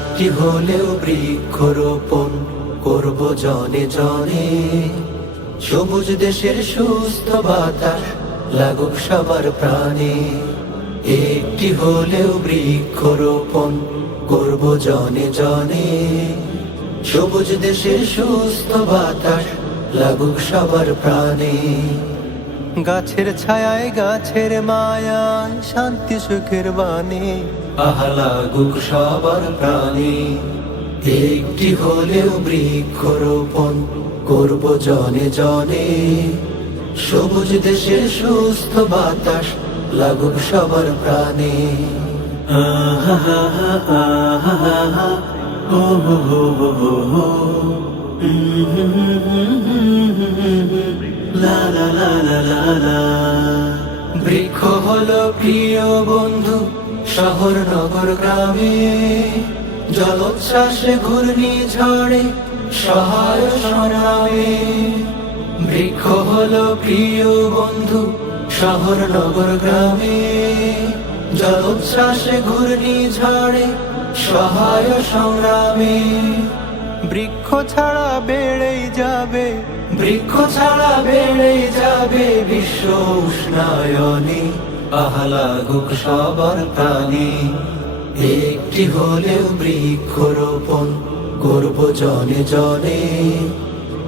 একটি হলেও বৃক্ষরোপণ করব জনে জনে। সবুজ দেশের সুস্থ বাতাস লাগুক সবার প্রাণে। একটি হলেও বৃক্ষরোপণ করব জনে জনে। সবুজ দেশের সুস্থ বাতাস লাগুক সবার প্রাণে। গাছের ছায়ায় গাছের মায়ায় শান্তি সুখের বাণী। আহা লাগুক সবার প্রাণে। একটি হলেও বৃক্ষরোপণ করব জনে জনে। সবুজ দেশের সুস্থ বাতাস লাগুক সবার প্রাণে। আহা হা হা আহা হা হা ও হো হো হো হো বৃক্ষ হলো প্রিয় বন্ধু শহর নগর গ্রামে। জলোচ্ছ্বাসে ঘূর্ণি ঝড়ে সহায় সংগ্রামে বৃক্ষ হলো প্রিয় বন্ধু শহর নগর গ্রামে। জলোচ্ছ্বাসে ঘূর্ণি ঝড়ে সহায় সংগ্রামে বৃক্ষ ছাড়া বেড়েই যাবে বৃক্ষ ছাড়া বেড়ে যাবে বিশ্ব উষ্ণায়নে। আহলাগুক সবার প্রাণী। একটি হলেও বৃক্ষরোপণ করব জনে জনে।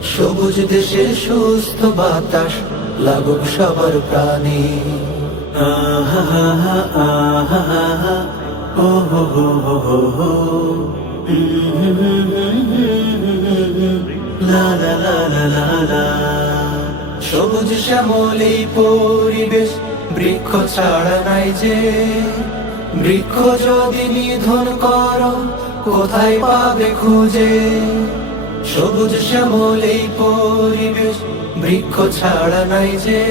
সবুজ দেশে সুস্থ বাতাস লাগুক সবার প্রাণী। আহা আহা হা হা ও হো হো হো হো সবুজ শ্যামলি পরিবেশ, বৃক্ষ ছাড়া নাই যে। বৃক্ষ যদি নিধন করো, কোথায় পাবে খুঁজে? সবুজ শ্যামলি পরিবেশ, বৃক্ষ ছাড়া নাই যে।